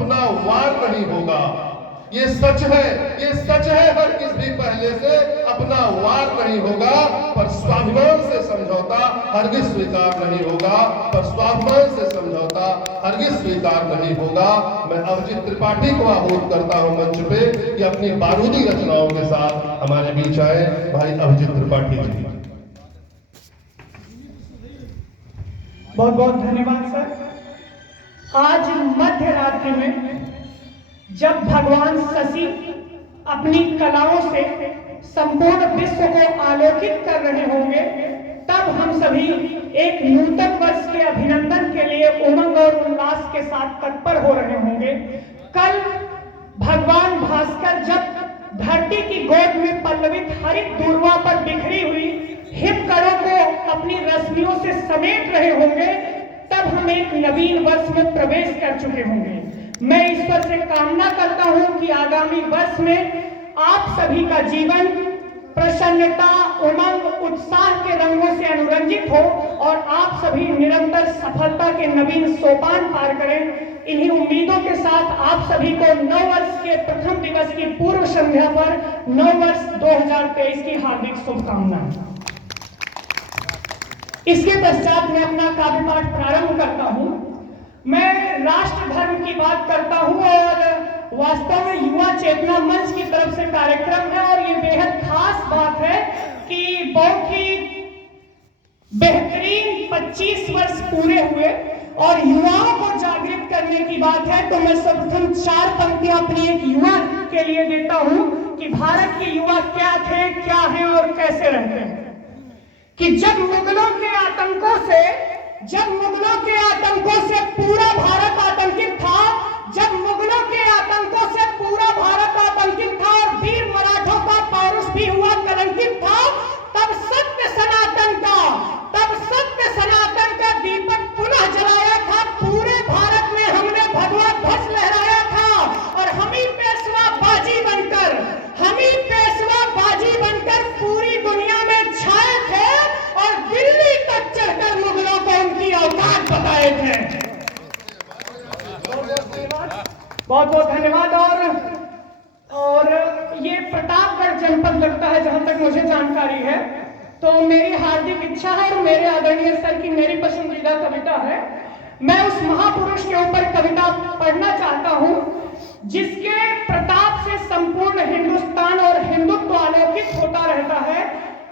अपना वार नहीं होगा। ये सच है, ये सच है। हर किस भी पहले से अपना वार नहीं होगा, पर स्वाभिमान से समझौता हरगिज स्वीकार नहीं होगा, पर स्वाभिमान से समझौता हरगिज स्वीकार नहीं होगा। मैं अभिजीत त्रिपाठी को आह्वान करता हूं मंच पे कि अपनी बारूदी रचनाओं के साथ हमारे बीच आए। भाई अभिजीत त्रिपाठी जी। बहुत बहुत धन्यवाद सर। आज मध्य रात्रि में जब भगवान शशि अपनी कलाओं से संपूर्ण विश्व को आलोकित कर रहे होंगे, तब हम सभी एक नूतन वर्ष के अभिनंदन के लिए उमंग और उल्लास के साथ तत्पर हो रहे होंगे। कल भगवान भास्कर जब धरती की गोद में पल्लवित हरित दूर्वा पर बिखरी हुई हिमकणों को अपनी रश्मियों से समेट रहे होंगे, तब हम एक नवीन वर्ष में प्रवेश कर चुके होंगे। मैं ईश्वर से कामना करता हूं कि आगामी वर्ष में आप सभी का जीवन प्रसन्नता, उमंग, उत्साह के रंगों से अनुरंजित हो और आप सभी निरंतर सफलता के नवीन सोपान पार करें। इन्हीं उम्मीदों के साथ आप सभी को नव वर्ष के प्रथम दिवस की पूर्व संध्या पर नव वर्ष 2023 की हार्दिक शुभकामनाएं। इसके पश्चात मैं अपना काव्य पाठ प्रारंभ करता हूं। मैं राष्ट्र धर्म की बात करता हूं और वास्तव में युवा चेतना मंच की तरफ से कार्यक्रम है और ये बेहद खास बात है कि बहुत ही बेहतरीन 25 वर्ष पूरे हुए और युवाओं को जागृत करने की बात है। तो मैं सर्वप्रथम 4 पंक्तियां अपनी एक युवा के लिए देता हूं कि भारत के युवा क्या थे, क्या हैं और कैसे रहते हैं। कि जब मुगलों के आतंकों से पूरा भारत आतंकित था, जब मुगलों के आतंकों से पूरा भारत आतंकित था और वीर मराठों का पौरुष भी हुआ कलंकित था, तब सत्य सनातन का दीपक पुनः जलाया था। पूरे भारत में हमने भगवा ध्वज लहराया था और हम ही पेशवा बाजी बनकर पूरी दुनिया में छाए थे और दिल्ली तक चढ़कर मुगलों को उनकी औकात बताए थे। बहुत बहुत धन्यवाद। और ये प्रतापगढ़ जनपद लगता है जहां तक मुझे जानकारी है। तो मेरी हार्दिक इच्छा है और मेरे आदरणीय सर की मेरी पसंदीदा कविता है। मैं उस महापुरुष के ऊपर कविता पढ़ना चाहता हूं जिसके प्रताप से संपूर्ण हिंदुस्तान और हिंदुत्व आलोकित होता रहता है।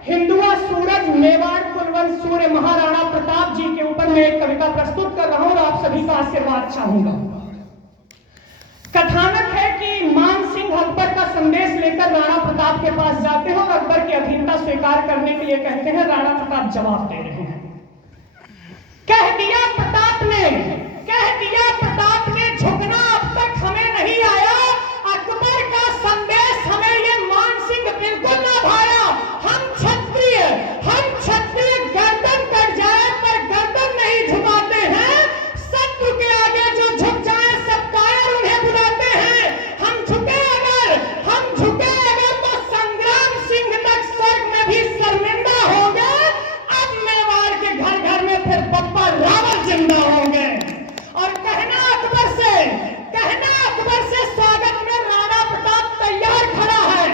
हिंदुआ सूरज, मेवाड़ कुलवंश सूर्य महाराणा प्रताप जी के ऊपर मैं एक कविता प्रस्तुत कर रहा हूं और आप सभी का आशीर्वाद चाहूंगा। कथानक है कि मान सिंह अकबर का संदेश लेकर राणा प्रताप के पास जाते हैं और अकबर की अधीनता स्वीकार करने के लिए कहते हैं। राणा प्रताप जवाब दे रहे हैं। कह दिया प्रताप ने झुकना अब तक हमें नहीं आया। अकबर का संदेश हमें ये मान सिंह बिल्कुल ना भाया। हम क्षत्रिय गर्दन कट जाए पर गर्दन नहीं झुकाते हैं। शत्रु के आगे जो झुक जाए सब कायर उन्हें बुलाते हैं। हम झुके अगर तो संग्राम सिंह तक स्वर्ग में भी शर्मिंदा होंगे। अब मेवाड़ के घर घर में फिर बप्पा रावल जिंदा होंगे। और कहना अकबर से स्वागत में राणा प्रताप तैयार खड़ा है।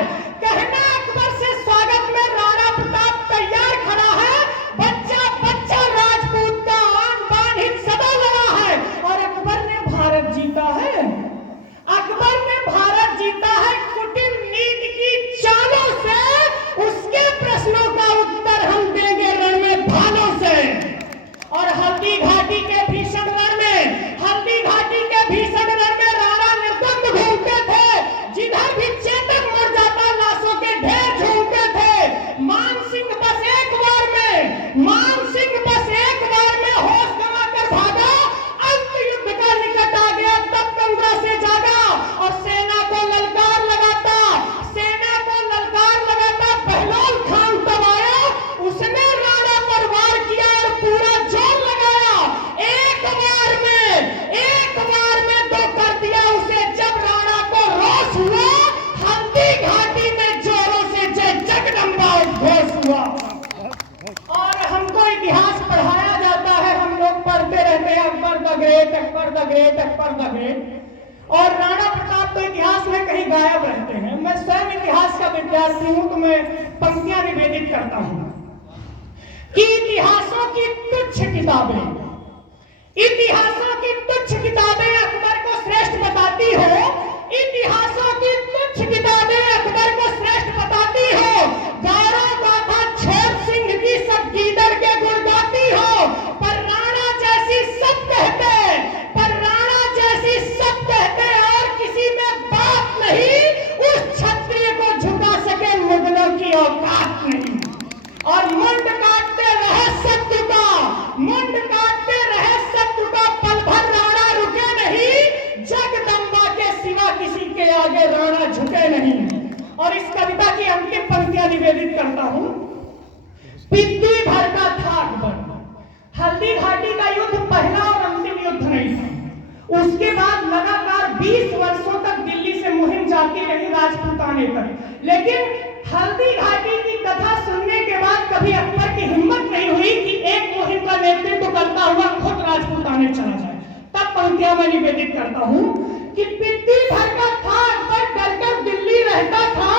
बच्चा राजपूत का आन बान हित सदा लड़ा है। और अकबर ने भारत जीता है कुटिल नीति की चालों से। उसके प्रश्नों का उत्तर हम देंगे रण में भालों से। और हल्दी घाटी के भीषण रण में राणा निर्द्वंद घूमते थे। जिधर भी चेतक मर जाता लाशों के ढेर झूमते थे। मान सिंह बस एक बार में होश गंवाकर भागा। अंत युद्ध का निकट आ गया तब कंगरा से जागा और सेना को ललकार लगाता बहलोल खान तब आया। उसने राणा पर वार किया और पूरा जोर लगाया। एक बार में दो कर दिया उसे जब राणा को रोष हुआ। हल्दी घाटी में जोरों से जगदम्बा उद्घोष हुआ। और हमको इतिहास पढ़ाया जाता है, हम लोग पढ़ते रहते हैं अकबर द ग्रेट। और राणा प्रताप तो इतिहास में कहीं गायब रहते हैं। मैं स्वयं इतिहास का विद्यार्थी हूं, तो मैं पंक्तियां निवेदित करता हूं कि इतिहासों की तुच्छ किताबें अकबर को श्रेष्ठ बताती हो, इतिहासों की तुच्छ किताबें अकबर को श्रेष्ठ बताती हो, गौरव गाथा छोड़ सिंह की सब गीदड़ के गुण गाती हो, पर राणा जैसी सब कहते और किसी में बात नहीं, उस क्षत्रिय को झुका सके मुगलों की औकात नहीं। और मुंड काटते रहे शत्रु का पल भर राणा रुके नहीं, जगदम्बा के सिवा किसी के आगे राणा झुके नहीं। और इस कविता की अंतिम पंक्तियां निवेदित करता हूं। पृथ्वी भर का था अकबर, हल्दी घाटी का युद्ध पहला और अंतिम युद्ध नहीं था। उसके बाद लगातार 20 वर्षों तक दिल्ली से मुहिम जाती रही राजपूताने पर, लेकिन हल्दी घाटी की कथा सुनने के बाद कभी अकबर की हिम्मत नहीं हुई कि एक मुहिम का नेतृत्व करता हुआ खुद राजपूताने चला जाए। तब पंक्तियां मैं निवेदित करता हूं कि पृथ्वी भर का था अकबर, डरकर दिल्ली रहता था,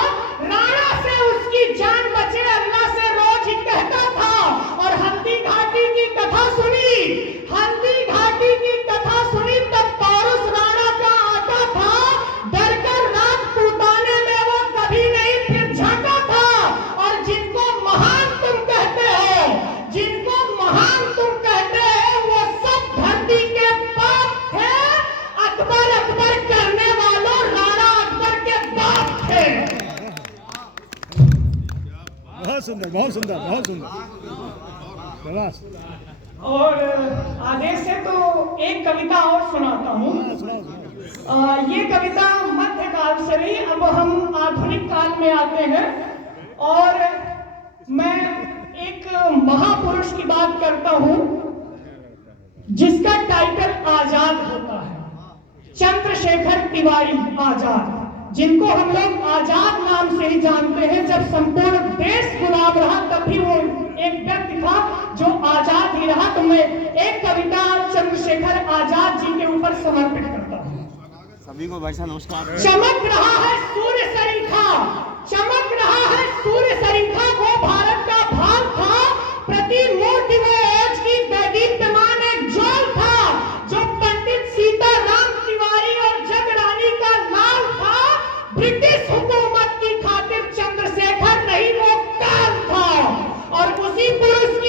राणा से उसकी जान बचे अल्लाह से रोज ही कहता था। और हल्दी घाटी की कथा सुनी तब पौरुष राणा का आता था, डरकर राजपूताने में वो कभी नहीं फिर झांका था। और जिनको महान तुम कहते हो वो सब धरती के पाप थे, अकबर करने वालों राणा अकबर के बाप थे। बहुत सुंदर। और आदेश से तो एक कविता और सुनाता हूँ। ये कविता मध्यकाल से नहीं, अब हम आधुनिक काल में आते हैं। और मैं एक महापुरुष की बात करता हूँ जिसका टाइटल आजाद होता है, चंद्रशेखर तिवारी आजाद, जिनको हम लोग आजाद नाम से ही जानते हैं। जब संपूर्ण देश गुलाम रहा तब भी वो एक व्यक्ति था जो आजाद ही रहा। तो मैं एक कविता चंद्रशेखर आजाद जी के ऊपर समर्पित करता हूँ। सभी को भाई साहब नमस्कार। चमक रहा है सूर्य सरीखा, वो भारत का भाग था, प्रति मूर्ति वो ओज की दैदीप्यमान एक ज्वाल था, जो पंडित सीताराम तिवारी और जगरानी का लाल था। ब्रिटिश हुकूमत की खातिर चंद्रशेखर नहीं वो काल था। और उसी पुरुष की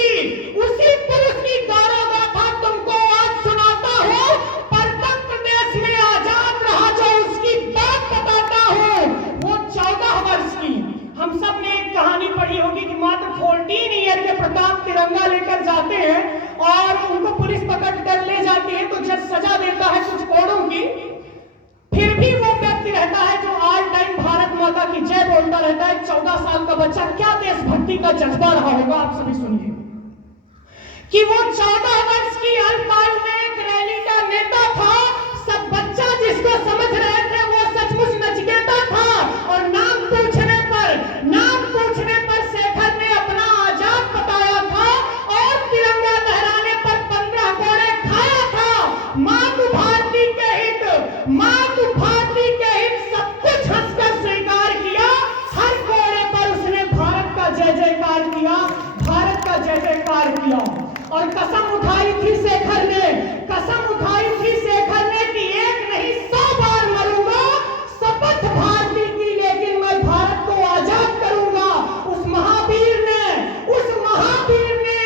गौरव गाथा तुमको आज सुनाता हूँ, परतंत्र देश में आजाद रहा जो उसकी बात बताता हूँ। वो 14 वर्ष की, हम सब ने एक कहानी पढ़ी होगी कि मात्र 14 ईयर के प्रताप तिरंगा लेकर जाते हैं और उनको पुलिस पकड़ कर ले जाती है, तो जज सजा देता है कुछ कोड़ों की। फिर भी वो व्यक्ति रहता है जो ऑल टाइम भारत माता की जय बोलता रहता है। 14 साल का बच्चा, क्या देशभक्ति का जज्बा रहा होगा, आप सभी सुनिए कि वो 14 वर्ष की अल्पायु में एक रैली का नेता था। सब बच्चा जिसको समझ रहे थे वो सचमुच नचिकेता था। और नाम पूछने पर शेखर ने अपना आजाद बताया था और तिरंगा लहराने पर 15 कोड़े खाया था। मातृ भारती के हित सब कुछ हंसकर स्वीकार किया। हर कोड़े पर उसने भारत का जय जयकार किया। और कसम उठाई थी शेखर ने कि एक नहीं 100 बार मरूंगा, शपथ भारती की, लेकिन मैं भारत को आजाद करूंगा। उस महावीर ने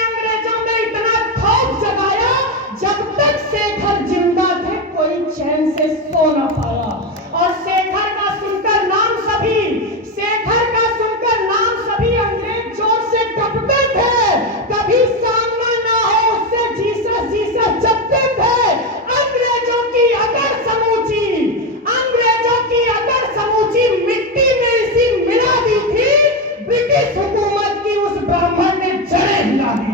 अंग्रेजों में इतना खौफ जगाया, जब तक शेखर जिंदा थे कोई चैन से सो न पाया। और शेखर का सुनकर नाम सभी अंग्रेज जोर से कपते थे। कभी सामना ना हो उससे जीसस जपते थे। अंग्रेजों की अगर समूची मिट्टी में इसी मिला दी थी, ब्रिटिश हुकूमत की उस ब्राह्मण ने जड़ें हिला दी।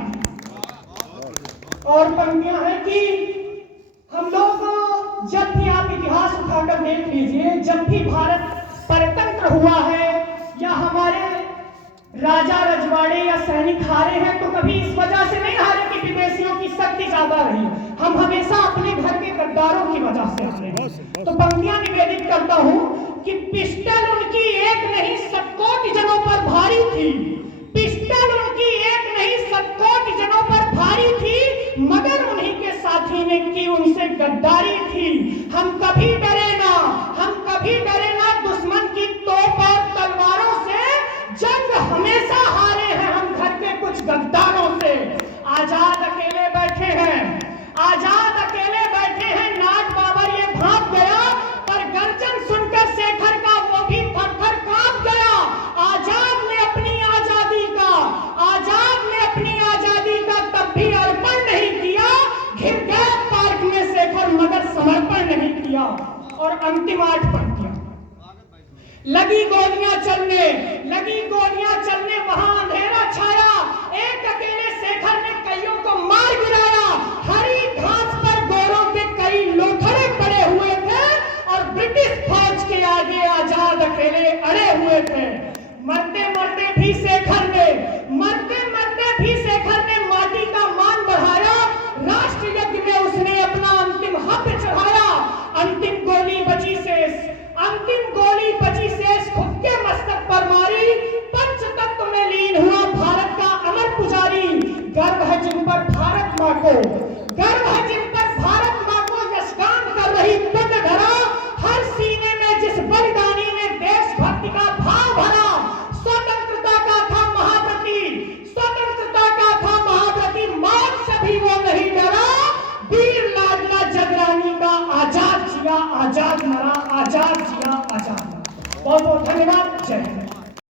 और पंक्तियां हैं कि हम लोग जब भी, आप इतिहास उठाकर देख लीजिए, जब भी भारत परतंत्र हुआ है या हमारे राजा रजवाड़े या सैनिक हारे हैं, तो कभी इस वजह से नहीं हारे कि विदेशियों की शक्ति ज्यादा रही। हम हमेशा अपने घर के गद्दारों की वजह से हारे हैं। तो पंक्तियां निवेदित करता हूं कि पिस्टल उनकी एक नहीं सकोट जनों पर भारी थी, पिस्टल उनकी एक नहीं सकोट जनों पर भारी थी, मगर उन्हीं के साथी ने की उनसे गद्दारी थी। हम कभी डरे ना, हम कभी डरे ना दुश्मन की तोप और तलवारों से, जंग हमेशा हारे हैं हम घर के कुछ गद्दारों से। आजाद अकेले बैठे हैं, आजाद अकेले बैठे हैं, नाट बाबर ये भाग गया, पर गर्जन सुनकर शेखर का वो भी थर-थर कांप गया। आजाद ने अपनी आजादी का, आजाद ने अपनी आजादी का तब भी अर्पण नहीं किया, घिर गए पार्क में शेखर मगर समर्पण नहीं किया। और अंतिम 8 पंक्तियां। लगी गोलियां चलने, लगी गोलियां चलने, वहां अंधेरा छाया, एक अकेले शेखर ने कईयों को मार गिराया। हरी घास पर गोरों के कई लोथड़े पड़े हुए थे और ब्रिटिश फौज के आगे आजाद अकेले अड़े हुए थे। मरते मरते भी शेखर ने, मरते मरते भी शेखर ने माटी का मान बढ़ाया, राष्ट्र यज्ञ में उसने अपना अंतिम हक चढ़ाया। अंतिम गोली बची शेष, अंतिम गोली बची शेष खुद के मस्तक पर मारी, पंच तत्व में लीन हुआ भारत का अमर पुजारी। गर्व है जिन पर भारत मां को, गर्व है जिन पर भारत मां को यशगान कर रही पिंड धरा, हर सीने में जिस बलिदानी ने देशभक्ति का भाव भरा। स्वतंत्रता का था महाव्रती, स्वतंत्रता का था महाव्रती, मौत से भी वो नहीं डरा, वीर लाडला जगरानी का आजाद जिया आजाद मरा, आजाद जिया आजाद मरा। बहुत बहुत धन्यवाद। जय हिंद।